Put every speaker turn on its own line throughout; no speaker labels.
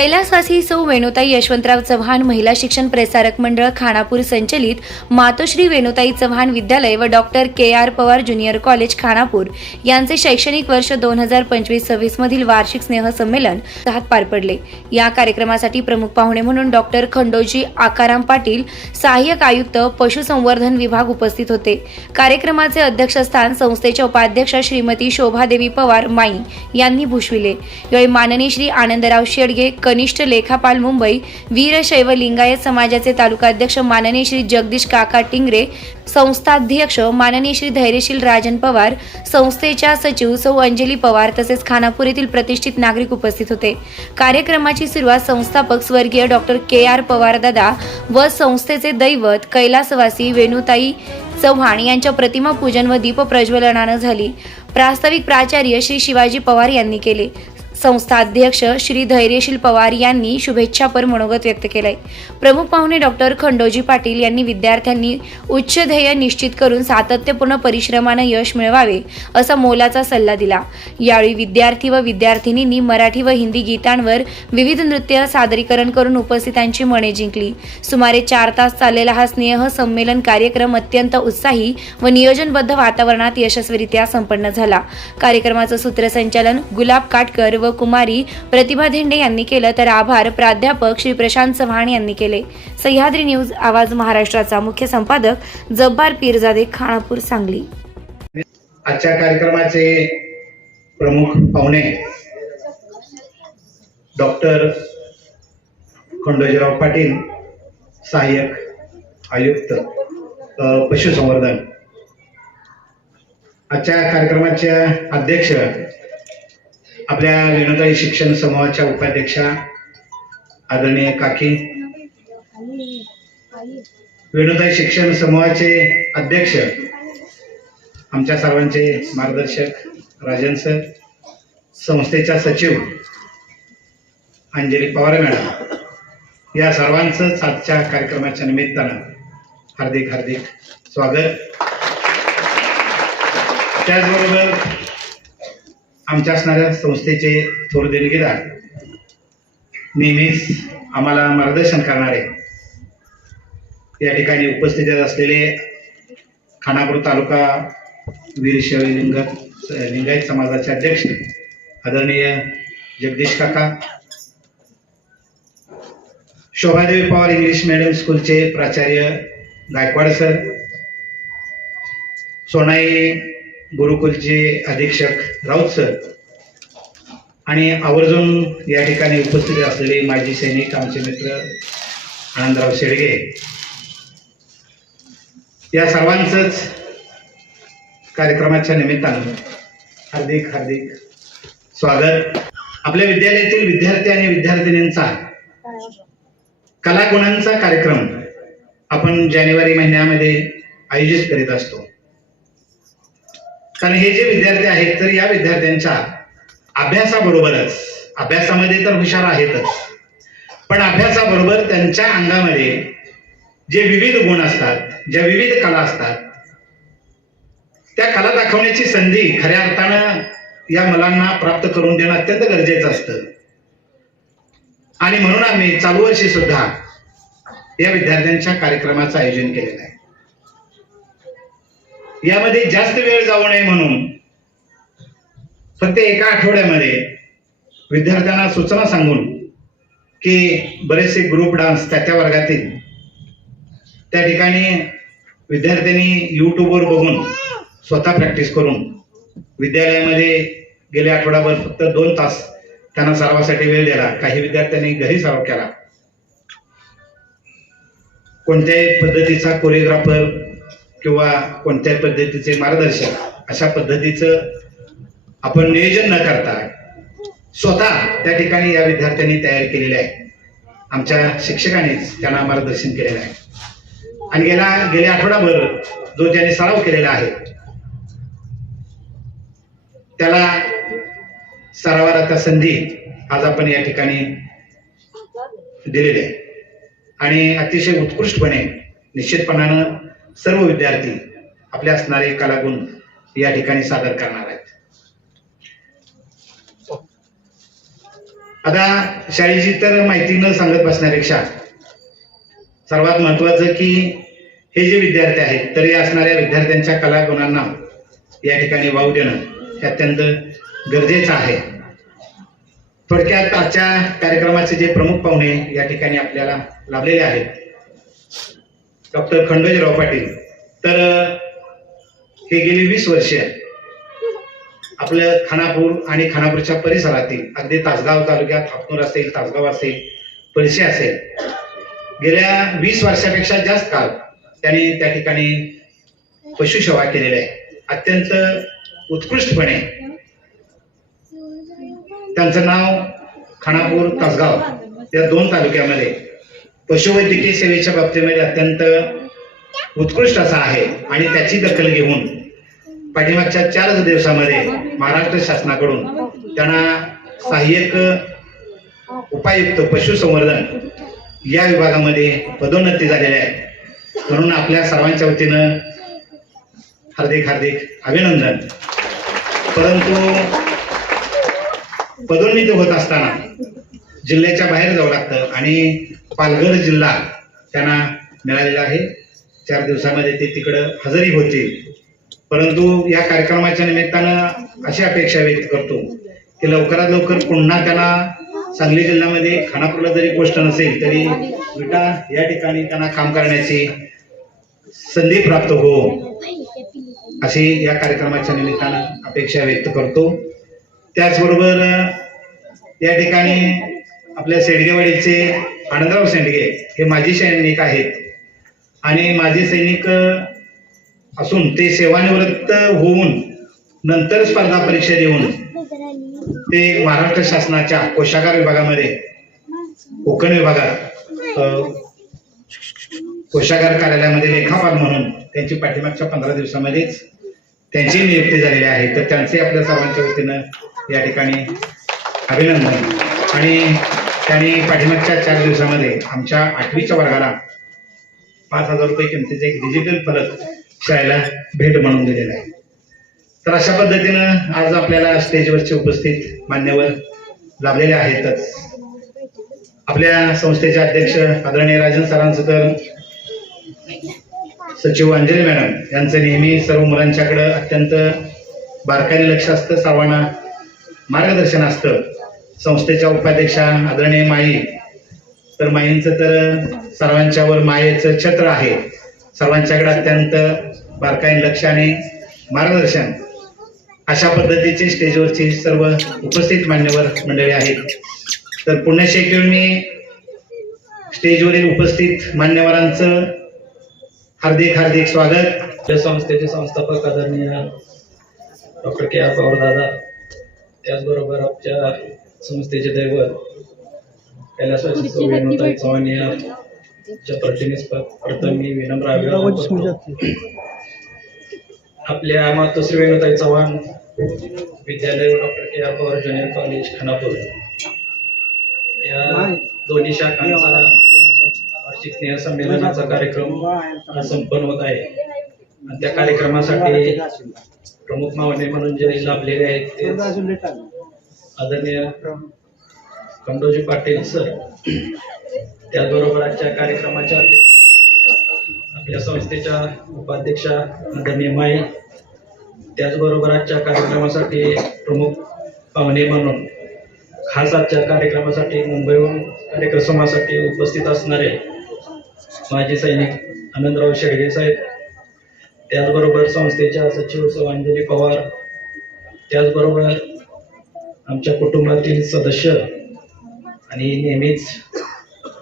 कैलासवासी सौ वेणुताई यशवंतराव चव्हाण महिला शिक्षण प्रसारक मंडळ खानापूर संचलित मातोश्री वेणुताई चव्हाण विद्यालय व doctor K R Pawar junior college Khanapur यांचे शैक्षणिक वर्ष दोन हजार पंचवीस सव्वीस मधील वार्षिक स्नेहसंमेलन हात पार पडले. या कार्यक्रमासाठी प्रमुख पाहुणे म्हणून डॉक्टर खंडोजी आकाराम पाटील सहाय्यक आयुक्त पशुसंवर्धन विभाग उपस्थित होते. कार्यक्रमाचे अध्यक्षस्थान संस्थेच्या उपाध्यक्ष श्रीमती शोभादेवी पवार माई यांनी भूषविले. यावेळी माननीय श्री आनंदराव शेडगे कनिष्ठ लेखापाल मुंबई वीरशैव लिंगायत समाजाचे तालुकाध्यक्ष माननीय श्री जगदीश काका टिंगरे संस्थाध्यक्ष माननीय श्री धैर्यशील राजन पवार संस्थेच्या सचिव सौ अंजली पवार तसेच खानापूर येथील प्रतिष्ठित नागरिक उपस्थित होते. कार्यक्रमाची सुरुवात संस्थापक स्वर्गीय डॉक्टर के आर पवार दादा व संस्थेचे दैवत कैलासवासी वेणुताई चव्हाण यांच्या प्रतिमा पूजन व दीप प्रज्वलनानं झाली. प्रास्ताविक प्राचार्य श्री शिवाजी पवार यांनी केले. संस्था अध्यक्ष श्री धैर्यशील पवार यांनी शुभेच्छापर मनोगत व्यक्त केलंय. प्रमुख पाहुणे डॉक्टर खंडोजी पाटील यांनी विद्यार्थ्यांनी उच्च ध्येय निश्चित करून सातत्यपूर्ण परिश्रमानं यश मिळवावे असा मोलाचा सल्ला दिला. यावेळी विद्यार्थी व विद्यार्थिनींनी मराठी व हिंदी गीतांवर विविध नृत्य सादरीकरण करून उपस्थितांची मने जिंकली. सुमारे चार तास चाललेला हा स्नेह संमेलन कार्यक्रम अत्यंत उत्साही व नियोजनबद्ध वातावरणात यशस्वीरित्या संपन्न झाला. कार्यक्रमाचं सूत्रसंचालन गुलाब काटकर व कुमारी प्रतिभा धेंडे यांनी केलं तर आभार. प्राध्यापक श्री प्रशांत चव्हाण यांनी केले. सह्याद्री न्यूज आवाज महाराष्ट्राचा. मुख्य संपादक जब्बार पीरजादे खानापूर सांगली.
आजच्या कार्यक्रमाचे प्रमुख पाहुणे डॉक्टर खंडोजीराव पाटील सहाय्यक आयुक्त पशुसंवर्धन. आजच्या कार्यक्रमाच्या अध्यक्ष आपल्या विनोदाई शिक्षण समूहाच्या उपाध्यक्षा आदरणीय काकी विनोदाई शिक्षण समूहाचे अध्यक्ष आमच्या सर्वांचे मार्गदर्शक राजन सर संस्थेच्या सचिव अंजली पवार मॅडम या सर्वांचंच आजच्या कार्यक्रमाच्या निमित्तानं हार्दिक हार्दिक स्वागत. त्याचबरोबर आमच्या असणाऱ्या संस्थेचे थोर देणगीदार नेहमीच आम्हाला मार्गदर्शन करणारे या ठिकाणी उपस्थित असलेले खानापूर तालुका वीरशैव लिंग लिंगायत समाजाचे अध्यक्ष आदरणीय जगदीश काका शोभादेवी पवार इंग्लिश मिडियम स्कूलचे प्राचार्य गायकवाड सर सोनाई गुरुकुलचे अधीक्षक राऊत सर आणि आवर्जून या ठिकाणी उपस्थित असलेले माजी सैनिक आमचे मित्र आनंदराव शेडगे. या सर्वांचंच कार्यक्रमाच्या निमित्तानं हार्दिक हार्दिक स्वागत. आपल्या विद्यालयातील विद्यार्थी आणि विद्यार्थिनींचा कलागुणांचा कार्यक्रम आपण जानेवारी महिन्यामध्ये आयोजित करीत असतो. कारण हे जे विद्यार्थी आहेत तर या विद्यार्थ्यांच्या अभ्यासाबरोबरच अभ्यासामध्ये तर हुशार आहेतच पण अभ्यासाबरोबर त्यांच्या अंगामध्ये जे विविध गुण असतात ज्या विविध कला असतात त्या कला दाखवण्याची संधी खऱ्या अर्थानं या मुलांना प्राप्त करून देणं अत्यंत गरजेचं असतं. आणि म्हणून आम्ही चालू वर्षी सुद्धा या विद्यार्थ्यांच्या कार्यक्रमाचं आयोजन केलेलं आहे. यामध्ये जास्त वेळ जाऊ नये म्हणून. फक्त एका आठवड्यामध्ये विद्यार्थ्यांना सूचना सांगून की बरेचसे ग्रुप डान्स त्या त्या वर्गातील. त्या ठिकाणी विद्यार्थ्यांनी यूट्यूबवर बघून स्वतः प्रॅक्टिस करून विद्यालयामध्ये गेल्या आठवड्याभर फक्त दोन तास त्यांना सरावासाठी वेळ दिला. काही विद्यार्थ्यांनी घरी सराव केला. कोणत्याही पद्धतीचा कोरिओग्राफर किंवा कोणत्याही पद्धतीचे मार्गदर्शक अशा पद्धतीचं आपण नियोजन न करता स्वतः त्या ठिकाणी या विद्यार्थ्यांनी तयार केलेले आहे. आमच्या शिक्षकांनीच त्यांना मार्गदर्शन केलेलं आहे. आणि गेला गेल्या आठवडाभर जो ज्याने सराव केलेला आहे त्याला सरावाला संधी आज आपण या ठिकाणी दिलेली आहे आणि अतिशय उत्कृष्टपणे निश्चितपणानं सर्व विद्यार्थी आपले असणारे कलागुण या ठिकाणी सादर करणार आहेत. आता शाळेची तर माहिती न सांगत बसण्यापेक्षा सर्वात महत्वाचं की हे जे विद्यार्थी आहेत तरी असणाऱ्या विद्यार्थ्यांच्या कलागुणांना या ठिकाणी वाव देणं हे अत्यंत गरजेचं आहे. थोडक्यात आजच्या कार्यक्रमाचे जे प्रमुख पाहुणे या ठिकाणी आपल्याला लाभलेले आहेत डॉक्टर खंडोजीराव पाटील. तर हे गेली वीस वर्षे आपलं खानापूर आणि खानापूरच्या परिसरातील अगदी तासगाव तालुक्यात हापनूर असेल तासगाव असेल पळशी असेल. गेल्या वीस वर्षापेक्षा जास्त काळ त्यांनी त्या ठिकाणी पशुसेवा केलेली आहे. अत्यंत उत्कृष्टपणे त्यांचं नाव खानापूर तासगाव या दोन तालुक्यामध्ये पशुवैद्यकीय सेवेच्या बाबतीमध्ये अत्यंत उत्कृष्ट असा आहे आणि त्याची दखल घेऊन पाठीमागच्या चारच दिवसामध्ये महाराष्ट्र शासनाकडून त्यांना सहाय्यक उपायुक्त पशुसंवर्धन या विभागामध्ये पदोन्नती झालेली आहे. म्हणून आपल्या सर्वांच्या वतीनं हार्दिक हार्दिक अभिनंदन. परंतु पदोन्नती होत असताना जिल्ह्याच्या बाहेर जावं लागतं आणि पालघर जिल्हा त्यांना मिळालेला आहे. चार दिवसामध्ये ते तिकडं हजरी होतील. परंतु या कार्यक्रमाच्या निमित्तानं अशी अपेक्षा व्यक्त करतो की लवकरात लवकर पुन्हा त्यांना सांगली जिल्ह्यामध्ये खानापूरला जरी गोष्ट नसेल तरी विटा या ठिकाणी त्यांना काम करण्याची संधी प्राप्त हो अशी या कार्यक्रमाच्या निमित्तानं अपेक्षा व्यक्त करतो. त्याचबरोबर या ठिकाणी आपल्या शेडगेवाडीचे आनंदराव सेंडगे हे माजी सैनिक आहेत. आणि माजी सैनिक असून ते सेवानिवृत्त होऊन नंतर स्पर्धा परीक्षा देऊन ते महाराष्ट्र शासनाच्या कोशागार विभागामध्ये कोकण विभागात कोशागार कार्यालयामध्ये लेखापाल म्हणून त्यांची पाठीमागच्या पंधरा दिवसामध्येच त्यांची नियुक्ती झालेली आहे. तर त्यांचे आपल्या सर्वांच्या वतीनं या ठिकाणी अभिनंदन. आणि त्यांनी पाठीमागच्या चार दिवसामध्ये आमच्या आठवीच्या वर्गाला पाच हजार रुपये किमतीचे एक डिजिटल फलक शाळेला भेट म्हणून दिलेला आहे. तर अशा पद्धतीनं आज आपल्याला स्टेजवरचे उपस्थित मान्यवर लाभलेले आहेतच. आपल्या संस्थेचे अध्यक्ष आदरणीय राजन सरांचं तर सचिव अंजली मॅडम यांचं नेहमी सर्व मुलांच्याकडं अत्यंत बारकाईने लक्ष असतं सर्वांना मार्गदर्शन असतं. संस्थेच्या उपाध्यक्षा आदरणीय माई. तर माईंचं तर सर्वांच्यावर मायेचं छत्र आहे. सर्वांच्याकडे अत्यंत बारकाईन लक्ष आणि मार्गदर्शन अशा पद्धतीचे स्टेजवरची सर्व उपस्थित मान्यवर मंडळी आहेत. तर पुण्यशेखर मी स्टेजवरील उपस्थित मान्यवरांचं हार्दिक हार्दिक स्वागत.
या संस्थेचे संस्थापक आदरणीय डॉक्टर के आर पवारदादा त्याचबरोबर आमच्या संस्थेचे दैवत कैलासवासी सौ वेणुताई चव्हाण यांच्या प्रतिनिधी प्रथम मी विनम्र अभिवादन करतो. आपल्या मातोश्री वेणुताई चव्हाण विद्यालय doctor K R Pawar junior college Khanapur. या दोन्ही शाखांचा वार्षिक स्नेह संमेलनाचा कार्यक्रम संपन्न होत आहे. आणि त्या कार्यक्रमासाठी प्रमुख मावणे म्हणून जे लाभलेले आहेत ते आदरणीय खंडोजी पाटील सर त्याचबरोबर आजच्या कार्यक्रमाच्या आपल्या संस्थेच्या उपाध्यक्षा आदरणीय माई त्याचबरोबर आजच्या कार्यक्रमासाठी प्रमुख पाहुणे म्हणून खास आजच्या कार्यक्रमासाठी मुंबईहून कार्यक्रमासाठी उपस्थित असणारे माजी सैनिक आनंदराव शेडगे साहेब त्याचबरोबर संस्थेच्या सचिव सौ अंजली पवार त्याचबरोबर आमच्या कुटुंबातील सदस्य आणि नेहमीच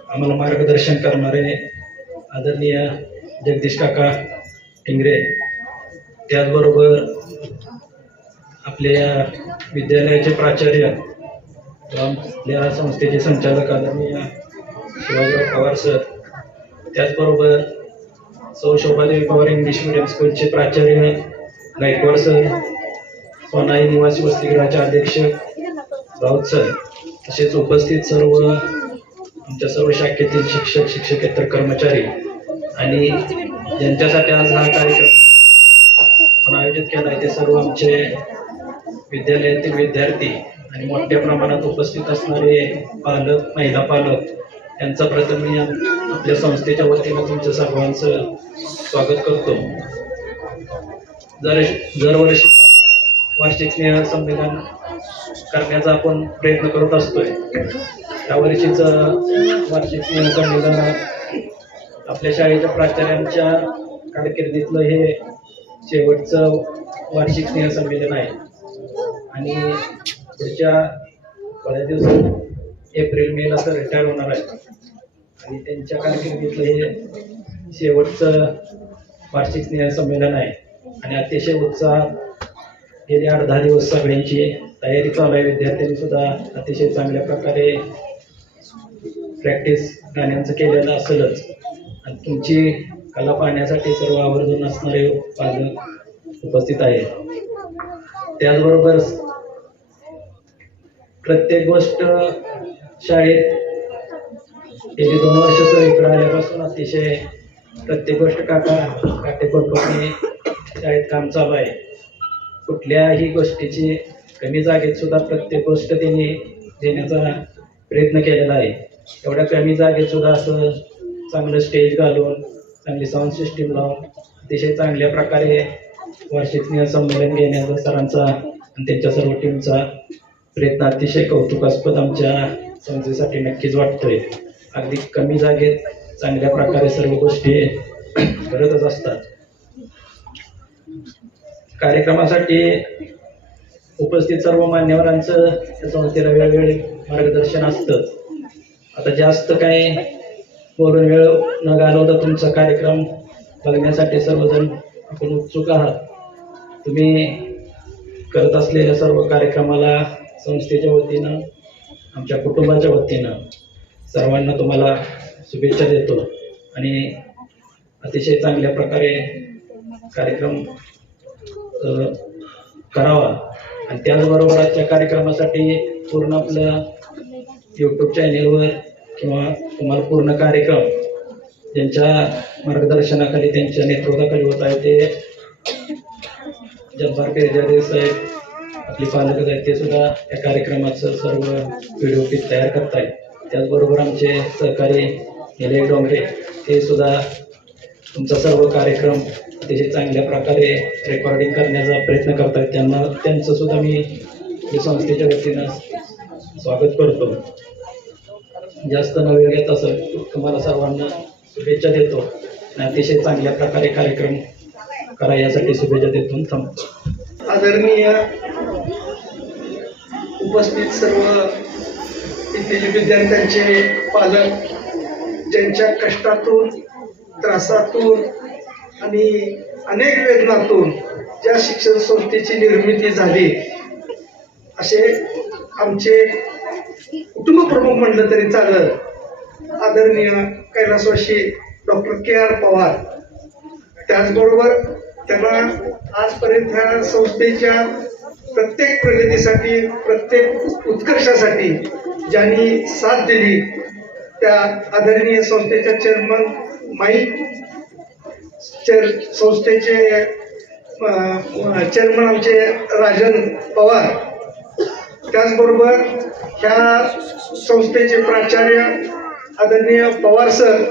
आम्हाला मार्गदर्शन करणारे आदरणीय जगदीश काका टिंगरे त्याचबरोबर आपल्या विद्यालयाचे प्राचार्य या आपल्या संस्थेचे संचालक आदरणीय शिवाजीराव पवार सर त्याचबरोबर सौ शोभादेवी पवार इंग्लिश मिडियम स्कूलचे प्राचार्य गायकवाड सर सोनाई निवासी वसतिगृहाचे अध्यक्ष राऊत सर तसेच उपस्थित सर्व आमच्या सर्व शाखेतील शिक्षक शिक्षकेतर कर्मचारी आणि ज्यांच्यासाठी आज हा कार्यक्रम आपण आयोजित केला आहे. ते सर्व आमचे विद्यालयातील विद्यार्थी आणि मोठ्या प्रमाणात उपस्थित असणारे पालक महिला पालक यांचा प्रथम मी आपल्या संस्थेच्या वतीनं तुमच्या सर्वांचं स्वागत करतो. दर दरवर्षी वार्षिक स्नेह संमेलन करण्याचा आपण प्रयत्न करत असतोय. यावर्षीचं वार्षिक स्नेह संमेलन आपल्या शाळेच्या प्राचार्यांच्या कारकिर्दीतलं हे शेवटचं वार्षिक स्नेह संमेलन आहे. आणि पुढच्या थोड्या दिवसात एप्रिल मेला तर रिटायर होणार आहे. आणि त्यांच्या कारकिर्दीतलं हे शेवटचं वार्षिक स्नेह संमेलन आहे. आणि अतिशय उत्साहात गेले आठ दहा दिवस सगळ्यांची तयारी चालू आहे. विद्यार्थ्यांनी सुद्धा अतिशय चांगल्या प्रकारे प्रॅक्टिस गाण्यांचं केलेलं असेलच. आणि तुमची कला पाहण्यासाठी सर्व आवर्जून असणारे पालक उपस्थित आहे त्याचबरोबर प्रत्येक गोष्ट शाळेत गेली दोन वर्ष सर इकडे आल्यापासून अतिशय प्रत्येक गोष्ट काका काटेकोरपणे शाळेत काम चालू आहे. कुठल्याही गोष्टीची कमी जागेत सुद्धा प्रत्येक गोष्ट त्यांनी देण्याचा प्रयत्न केलेला आहे. एवढ्या कमी जागेत सुद्धा असं चांगलं स्टेज घालून चांगली साऊंड सिस्टीम लावून अतिशय चांगल्या प्रकारे वार्षिक संमेलन घेण्याचा सरांचा आणि त्यांच्या सर्व टीमचा प्रयत्न अतिशय कौतुकास्पद आमच्या संस्थेसाठी नक्कीच वाटतोय. अगदी कमी जागेत चांगल्या प्रकारे सर्व गोष्टी करतच असतात. कार्यक्रमासाठी उपस्थित सर्व मान्यवरांचं या संस्थेला वेळोवेळी मार्गदर्शन असतं. आता जास्त काय बोलून वेळ न घालवता तुमचा कार्यक्रम बघण्यासाठी सर्वजण आपण उत्सुक आहात. तुम्ही करत असलेल्या सर्व कार्यक्रमाला संस्थेच्या वतीनं आमच्या कुटुंबाच्या वतीनं सर्वांना तुम्हाला शुभेच्छा देतो आणि अतिशय चांगल्या प्रकारे कार्यक्रम करावा. आणि त्याचबरोबर आजच्या कार्यक्रमासाठी पूर्ण आपलं यूट्यूब चॅनेलवर किंवा तुम्हाला पूर्ण कार्यक्रम ज्यांच्या मार्गदर्शनाखाली त्यांच्या नेतृत्वाखाली होत आहे ते जब्बार पेजारे साहेब आपले पालक आहेत ते सुद्धा या कार्यक्रमाचं सर्व व्हिडिओ क्लिप तयार करतायत त्याचबरोबर आमचे सहकारी निलय डोंगरे ते सुद्धा तुमचा सर्व कार्यक्रम त्याचे चांगल्या प्रकारे रेकॉर्डिंग करण्याचा प्रयत्न करतात त्यांना त्यांचं सुद्धा मी या संस्थेच्या वतीनं स्वागत करतो. जास्त न वेळ येत असं तुम्हाला सर्वांना शुभेच्छा देतो. आणि अतिशय चांगल्या प्रकारे कार्यक्रम करा यासाठी शुभेच्छा देतो थांबतो.
आदरणीय उपस्थित सर्व विद्यार्थ्यांचे पालक ज्यांच्या कष्टातून त्रासातून आणि अनेक वेदनातून ज्या शिक्षण संस्थेची निर्मिती झाली असे आमचे कुटुंब प्रमुख म्हणलं तरी चालत आदरणीय कैलासवासी डॉक्टर के आर पवार. त्याचबरोबर त्यांना आजपर्यंत ह्या संस्थेच्या प्रत्येक प्रगतीसाठी प्रत्येक उत्कर्षासाठी ज्यांनी साथ दिली त्या आदरणीय संस्थेच्या चेअरमन माई चेअर संस्थेचे चेअरमन आमचे राजन पवार. त्याचबरोबर ह्या संस्थेचे प्राचार्य आदरणीय पवार सर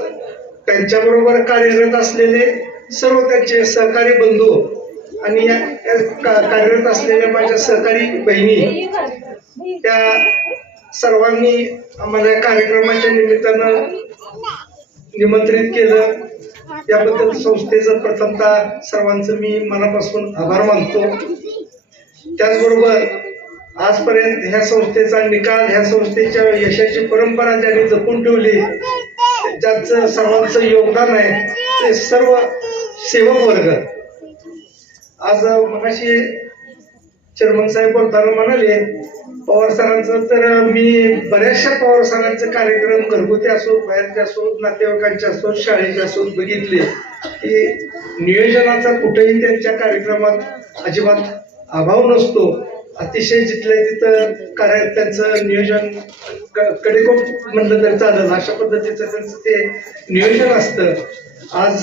त्यांच्याबरोबर कार्यरत असलेले सर्व त्यांचे सहकारी बंधू आणि या का- कार्यरत असलेल्या माझ्या सहकारी बहिणी त्या सर्वांनी आम्हाला कार्यक्रमाच्या निमित्तानं निमंत्रित केलं. याबद्दल संस्थेचं प्रथमतः सर्वांचं मी मनापासून आभार मानतो. त्याचबरोबर आजपर्यंत ह्या संस्थेचा निकाल ह्या संस्थेच्या यशाची परंपरा ज्यांनी जपून ठेवली ज्याचं सर्वांचं योगदान आहे ते सर्व सेवक वर्ग. आज मगाशी चेअरमन साहेब बोलताना म्हणाले पवार सरांचं तर मी बऱ्याचशा पवार सरांचे कार्यक्रम घरगुती असो बाहेरचे असो नातेवाईकांचे असो शाळेचे असो बघितले. की नियोजनाचा कुठेही त्यांच्या कार्यक्रमात अजिबात अभाव नसतो. अतिशय जिथल्या तिथं कार्य त्यांचं नियोजन क- कडेकोट म्हणलं तर चालेल. अशा पद्धतीचं त्यांचं ते नियोजन असतं. आज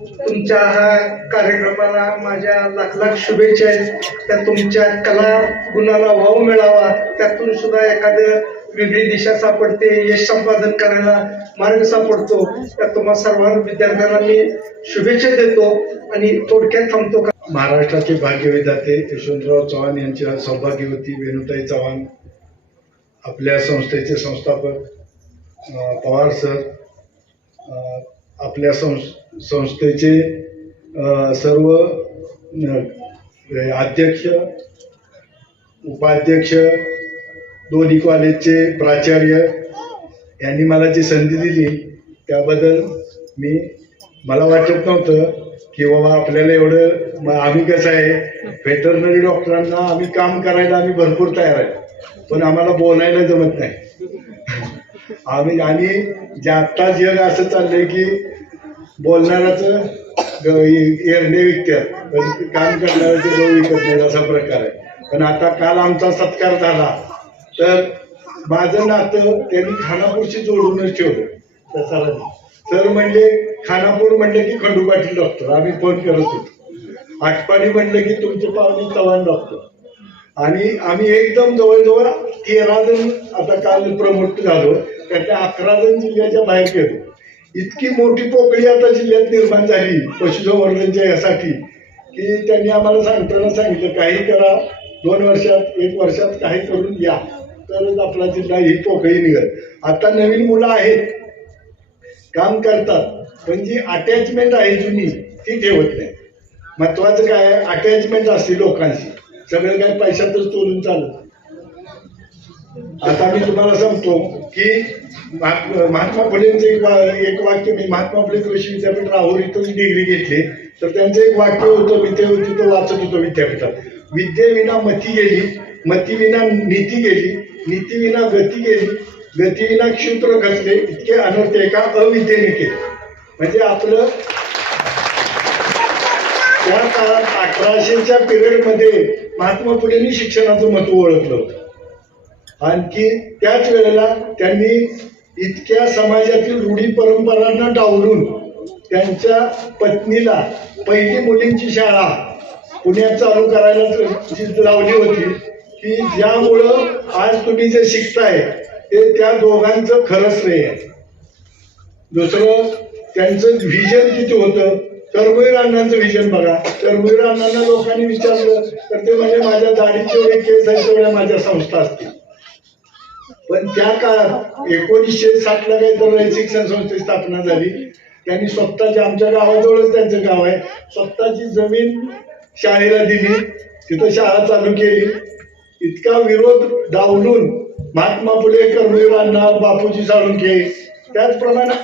तुमच्या ह्या कार्यक्रमाला माझ्या लाख लाख शुभेच्छा आहेत. त्या तुमच्या कला गुणाला वाव मिळावा. त्यातून सुद्धा एखादं वेगळी दिशा सापडते यश संपादन करायला मार्ग सापडतो. त्या तुम्हा सर्व विद्यार्थ्यांना मी शुभेच्छा देतो आणि थोडक्यात थांबतो का?
महाराष्ट्राचे भाग्यविधाते यशवंतराव चव्हाण यांच्या सौभाग्यवती वेणुताई चव्हाण आपल्या संस्थेचे संस्थापक पवार सर आपल्या संस संस्थेचे सर्व अध्यक्ष उपाध्यक्ष दोन्ही कॉलेजचे प्राचार्य यांनी मला जी संधी दिली त्याबद्दल मी मला वाटत नव्हतं की बाबा आपल्याला एवढं आम्ही कसं आहे व्हेटरनरी डॉक्टरांना आम्ही काम करायला आम्ही भरपूर तयार आहे पण आम्हाला बोलायला जमत नाही. आम्ही आणि जे आत्ता जग असं चाललंय की बोलणाऱ्याचं ग- एरणे काम करणाऱ्याचे गहू विकत नाही असा प्रकार आहे. पण आता काल आमचा सत्कार झाला. तर माझं नातं त्यांनी खानापूरशी जोडूनच ठेवलं. त्या सरांनी सर म्हणजे खानापूर म्हणलं की खंडूपाटील डॉक्टर आम्ही फोन करत होतो. आटपाणी म्हणलं की तुमचे पाहुणे चव्हाण डॉक्टर आणि आम्ही एकदम जवळजवळ तेरा जण आता काल प्रमोट झालो. त्यातल्या अकरा जण जिल्ह्याच्या बाहेर गेलो. इतकी मोठी पोकळी आता जिल्ह्यात निर्माण झाली पशुसंवर्धनच्या यासाठी की त्यांनी आम्हाला सांगताना सांगितलं काही करा दोन वर्षात एक वर्षात काही करून या तरच आपला जिल्हा ही पोकळी निघत आता नवीन मुलं आहेत काम करतात पण जी अटॅचमेंट आहे जुनी ती ठेवत नाही. महत्वाचं काय आहे अटॅचमेंट असते लोकांशी. सगळं काय पैशातच तोलून चालत. आता मी तुम्हाला सांगतो की महात्मा महात्मा फुलेंचं एक वा- एक वाक्य मी महात्मा फुले कृषी विद्यापीठ राहुल इथून डिग्री घेतली. तर त्यांचं एक वाक्य होतं मी ते तिथं वाचत होतो विद्यापीठात. विद्येविना मती गेली मतीविना नीती गेली नीतीविना गती गेली गतीविना क्षुद्र घसले इतके अनर्थ एका अविद्येने केले. म्हणजे आपलं त्या काळात अठराशेच्या पिरियडमध्ये महात्मा फुलेंनी शिक्षणाचं महत्त्व ओळखलं होतं. आणखी त्याच वेळेला त्यांनी इतक्या समाजातील रूढी परंपरांना डावलून त्यांच्या पत्नीला पहिली मुलींची शाळा पुण्यात चालू करायला लावली होती की ज्यामुळं आज तुम्ही जे शिकताय ते त्या दोघांचं खरं श्रेय आहे. दुसरं त्यांचं व्हिजन किती होतं कर्मवीर अण्णांचं व्हिजन बघा. कर्मवीर अण्णांना लोकांनी विचारलं तर ते म्हणजे माझ्या दाढीचे केस आहेत तेवढ्या माझ्या संस्था असतील. पण त्या काळात एकोणीसशे साठला काही तर शिक्षण संस्थेची स्थापना झाली. त्यांनी स्वतःच्या आमच्या गावाजवळच त्यांचं गाव आहे. स्वतःची जमीन शाळेला दिली. तिथं शाळा चालू केली. इतका विरोध डावलून महात्मा फुले कर्मवीर अण्णा बापूजी साळुंके त्याचप्रमाणे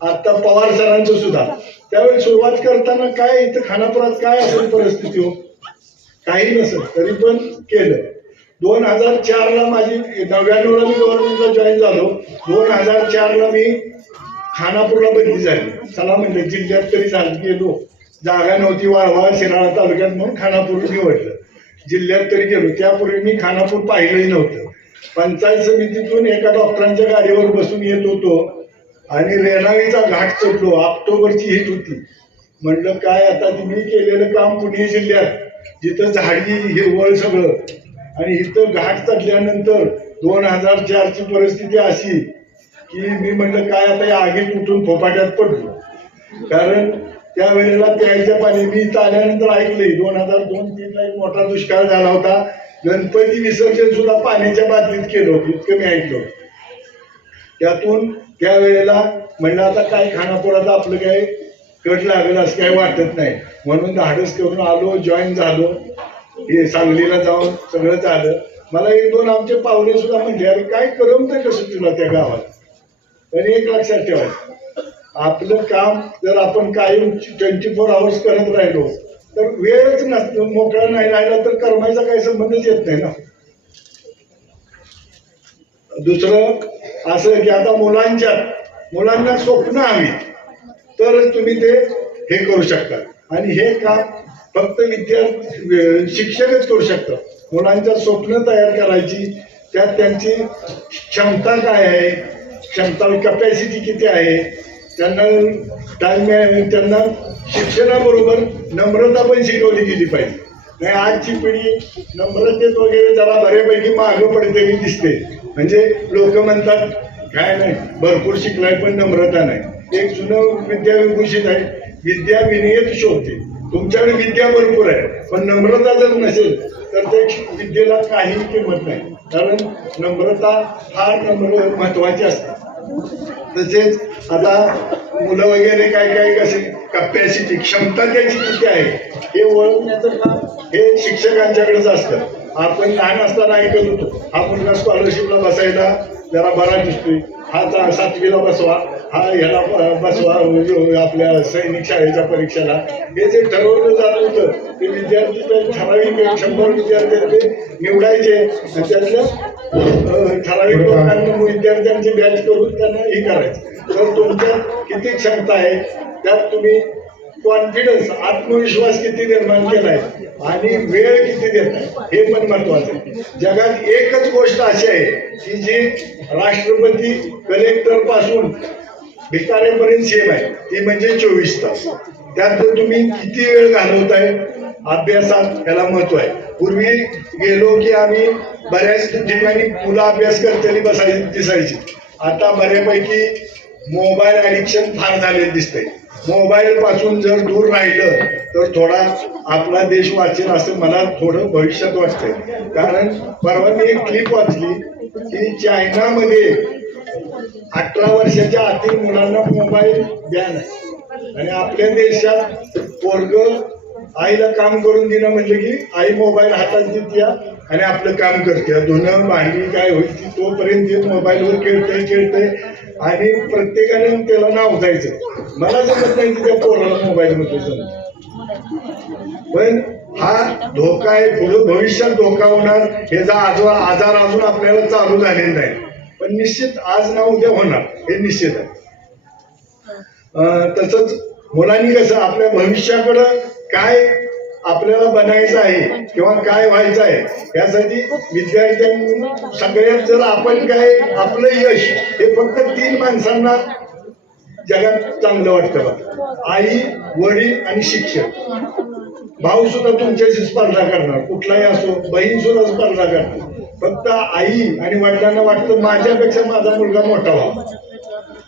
आता पवार सरांचं सुद्धा. त्यावेळी सुरुवात करताना काय इथं खानापुरात काय असेल परिस्थिती हो? काही नसेल तरी पण केलं. दोन हजार चारला माझी नव्याण्णवला मी गव्हर्नमेंटला जॉईन झालो. दोन हजार चारला मी खानापूरला बदली झाली. चला म्हणलं जिल्ह्यात तरी चालत गेलो जागा नव्हती वाळवा शिराळा तालुक्यात म्हणून खानापूर निवडलं. जिल्ह्यात तरी गेलो. त्यापूर्वी मी खानापूर पाहिलंही नव्हतं. पंचायत समितीतून एका डॉक्टरांच्या गाडीवर बसून येत होतो आणि रेणावीचा घाट चढलो. ऑक्टोबरची हिट होती. म्हणलं काय आता तुम्ही मी केलेलं काम पुणे जिल्ह्यात? जिथं झाडी हिरवळ सगळं आणि इथं घाट चढल्यानंतर दोन हजार चारची परिस्थिती अशी की मी म्हणलं काय आता या आगीत उठून फोपाट्यात पडलो? कारण त्यावेळेला प्यायच्या पाणी मी इथं आल्यानंतर ऐकलंय दोन हजार दोन तीनला एक मोठा दुष्काळ झाला होता. गणपती विसर्जन सुद्धा पाण्याच्या बादलीत केलं होतं इतकं मी ऐकलं त्यातून त्यावेळेला म्हणलं आता काय खानापुरात आपलं काय कट लागेल असं काही वाटत नाही. म्हणून धाडस करून आलो जॉईन झालो. हे सांगलीला जाऊन सगळं झालं. मला एक दोन आमचे पाहुणे सुद्धा म्हणले अरे काय करमतं कसं तुला त्या गावात? पण एक लक्षात ठेवायचं आपलं काम जर आपण कायम ट्वेंटी फोर आवर्स करत राहिलो तर वेळच नसतो मोकळा नाही राहिला तर कर्माचा काही संबंधच येत नाही ना. दुसरं असं की आता मुलांच्या मुलांना स्वप्न हवी तरच तुम्ही ते हे करू शकता. आणि हे काम फक्त विद्यार्थी शिक्षकच करू शकतात. मुलांच्या स्वप्न तयार करायची त्यात त्यांची क्षमता काय आहे? क्षमता कपॅसिटी किती आहे? त्यांना टाइम त्यांना शिक्षणाबरोबर नम्रता पण शिकवली गेली पाहिजे. नाही आजची पिढी नम्रतेत वगैरे जरा बऱ्यापैकी मागं पडतेली दिसते. म्हणजे लोक म्हणतात काय नाही भरपूर शिकलाय पण नम्रता नाही. एक जुनं विद्याविभूषित आहे. विद्या विनयत शोधते. तुमच्याकडे विद्या भरपूर आहे. पण नम्रता जर नसेल तर ते विद्येला काही किंमत नाही. कारण नम्रता फार नम्र महत्वाची असते. तसेच आता मुलं वगैरे काय काय कसे कपॅसिटी क्षमता त्याची किती आहे हे ओळखण्याचं काम हे शिक्षकांच्याकडेच असतं. आपण लहान असताना ऐकत होतो हा मुलगा स्कॉलरशिपला बसायला जरा बरा दिसतोय. हा सातवीला बसवा. हा ह्याला बसवा जो आपल्या सैनिक शाळेच्या परीक्षेला. हे जे ठरवलं जात होतं ते विद्यार्थी ठराविक शंभर विद्यार्थ्यांचे निवडायचे. त्यातल्या ठराविक लोकांना विद्यार्थ्यांची बॅच करून त्यांना हे करायचं. तर तुमच्या किती क्षमता आहे? त्यात तुम्ही कॉन्फिडन्स आत्मविश्वास किती निर्माण केलाय? आणि वेळ किती देत हे पण महत्वाचं आहे. जगात एकच गोष्ट अशी आहे की जी राष्ट्रपती कलेक्टरपासून भिकाऱ्यांपर्यंत सेम आहे. ती म्हणजे चोवीस तास. त्यात तुम्ही किती वेळ घालवताय? अभ्यासात याला महत्त्व आहे. पूर्वी गेलो की आम्ही बऱ्याच ठिकाणी मुलं अभ्यास करताना बसायची दिसायची. आता बऱ्यापैकी मोबाईल ॲडिक्शन फार झालेलं दिसतंय. मोबाईल पासून जर दूर राहिलं तर थोडा आपला देश वाचेल असं मला थोडं भविष्यात वाटतंय. कारण परवा मी एक क्लिप वाचली की चायनामध्ये अठरा वर्षाच्या आतील मुलांना मोबाईल बॅन आहे आणि आपल्या देशात पोरग आईला काम करून दिलं म्हणजे की आई मोबाईल हातात देत्या आणि आपलं काम करते धुणं भांडी काय होईल तोपर्यंत मोबाईलवर खेळतंय खेळतंय आणि प्रत्येकाने त्याला नाव द्यायचं. मला जमत नाही की त्या पोराला मोबाईल मध्ये जमत पण हा धोका आहे पुढे भविष्यात धोका होणार ह्याचा आजार आजार अजून आपल्याला चालू झालेला नाही. पण निश्चित आज ना उद्या होणार हे निश्चित आहे. अं, तसंच मुलांनी कसं आपल्या भविष्याकडं काय आपल्याला बनायचं आहे किंवा काय व्हायचं आहे यासाठी विद्यार्थ्यांनी सगळ्यात जर आपण काय आपलं यश हे फक्त तीन माणसांना जगात चांगलं वाटतं आई वडील आणि शिक्षक. भाऊ सुद्धा तुमच्याशी स्पर्धा करणार कुठलाही असो बहीण सुद्धा स्पर्धा करणार. फक्त आई आणि वडिलांना वाटतं माझ्यापेक्षा माझा मुलगा मोठा व्हावा.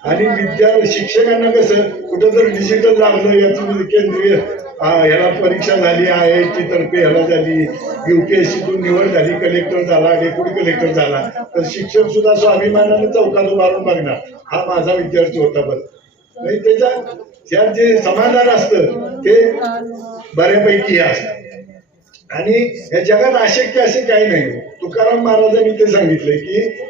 आणि विद्या शिक्षकांना कसं कुठं जर डिजिटल लागलं याची म्हणजे केंद्रीय ह्याला परीक्षा झाली आय आय टी तर्फे ह्याला झाली युपीएससीतून निवड झाली कलेक्टर झाला डेप्युटी कलेक्टर झाला तर शिक्षक सुद्धा स्वाभिमानाने चौकात उभारून बघणार. हा माझा विद्यार्थी होता बरं. म्हणजे त्याच्या त्यात जे समाधान असतं ते बऱ्यापैकी हे असतं. आणि या जगात अशक्य असे काही नाही. तुकाराम महाराजांनी ते सांगितलंय की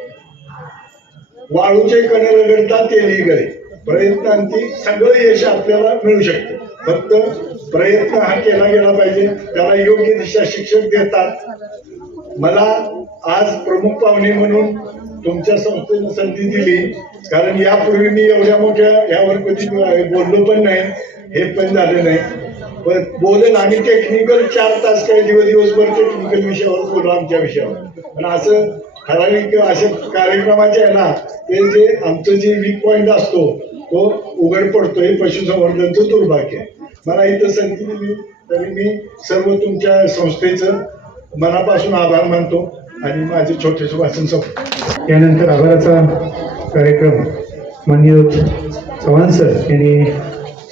वाळूचे कणे रगडता तेली गळे. प्रयत्नांती सगळं यश आपल्याला मिळू शकतं. फक्त प्रयत्न हा केला गेला पाहिजे. त्याला योग्य दिशा शिक्षक देतात. मला आज प्रमुख पाहुणे म्हणून तुमच्या संस्थेनं संधी दिली. कारण यापूर्वी मी एवढ्या मोठ्या यावर कधी बोललो पण नाही. हे पण झालं नाही. बोलेल आणि टेक्निकल चार तास काही दिवस दिवसभर टेक्निकल विषयावर बोलू आमच्या विषयावर. पण असं ठराविक अशा कार्यक्रमाचे आहे ना ते जे आमचं जे वीक पॉईंट असतो तो उघड पडतो हे पशुसंवर्धनचं दुर्भाग्य आहे. मला इथं संधी दिली तरी मी सर्व तुमच्या संस्थेचं मनापासून आभार मानतो आणि माझे छोटेसे वाचन संपतो
यानंतर आभाराचा कार्यक्रम मान्य चव्हाण सर यांनी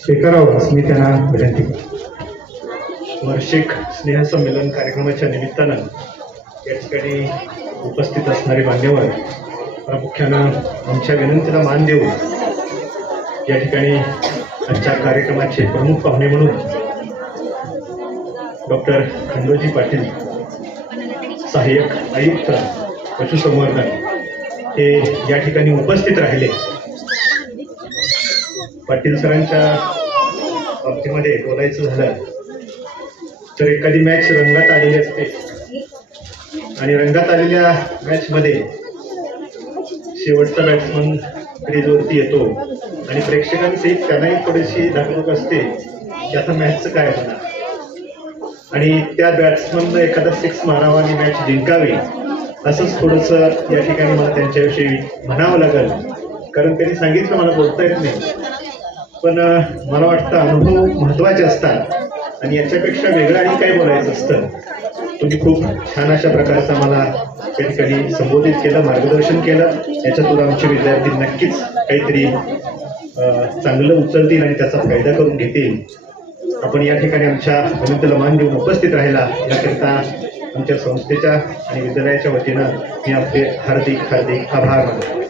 हे असं मी त्यांना विनंती.
वार्षिक स्नेहसंमेलन कार्यक्रमाच्या निमित्तानं या ठिकाणी उपस्थित असणारे मान्यवर प्रामुख्यानं आमच्या विनंतीला मान देऊन या ठिकाणी आजच्या कार्यक्रमाचे प्रमुख पाहुणे म्हणून डॉक्टर खंडोजी पाटील सहाय्यक आयुक्त पशुसंवर्धन हे या ठिकाणी उपस्थित राहिले. पाटील सरांच्या बाबतीमध्ये बोलायचं झालं तर एखादी मॅच रंगात आलेली असते. आणि रंगात आलेल्या मॅचमध्ये शेवटचा बॅट्समन क्रीजवरती येतो. आणि प्रेक्षकांची त्यांनाही थोडीशी धाकधूक असते की आता मॅचचं काय होणार. आणि त्या बॅट्समननं एखादा सिक्स मारावा आणि मॅच जिंकावी असंच थोडंसं या ठिकाणी मला त्यांच्याविषयी म्हणावं लागेल. कारण त्यांनी सांगितलं मला बोलता येत नाही. पण मला वाटतं अनुभव महत्त्वाचे असतात. आणि याच्यापेक्षा वेगळं आणि काय बोलायचं असतं? तुम्ही खूप छान अशा प्रकारचा मला त्या ठिकाणी संबोधित केलं मार्गदर्शन केलं. याच्यातून आमचे विद्यार्थी नक्कीच काहीतरी चांगलं उचलतील आणि त्याचा फायदा करून घेतील. आपण या ठिकाणी आमच्या विनंतीला मान देऊन उपस्थित राहिला याकरिता आमच्या संस्थेच्या आणि विद्यालयाच्या वतीनं मी आपले हार्दिक हार्दिक आभार मानतो.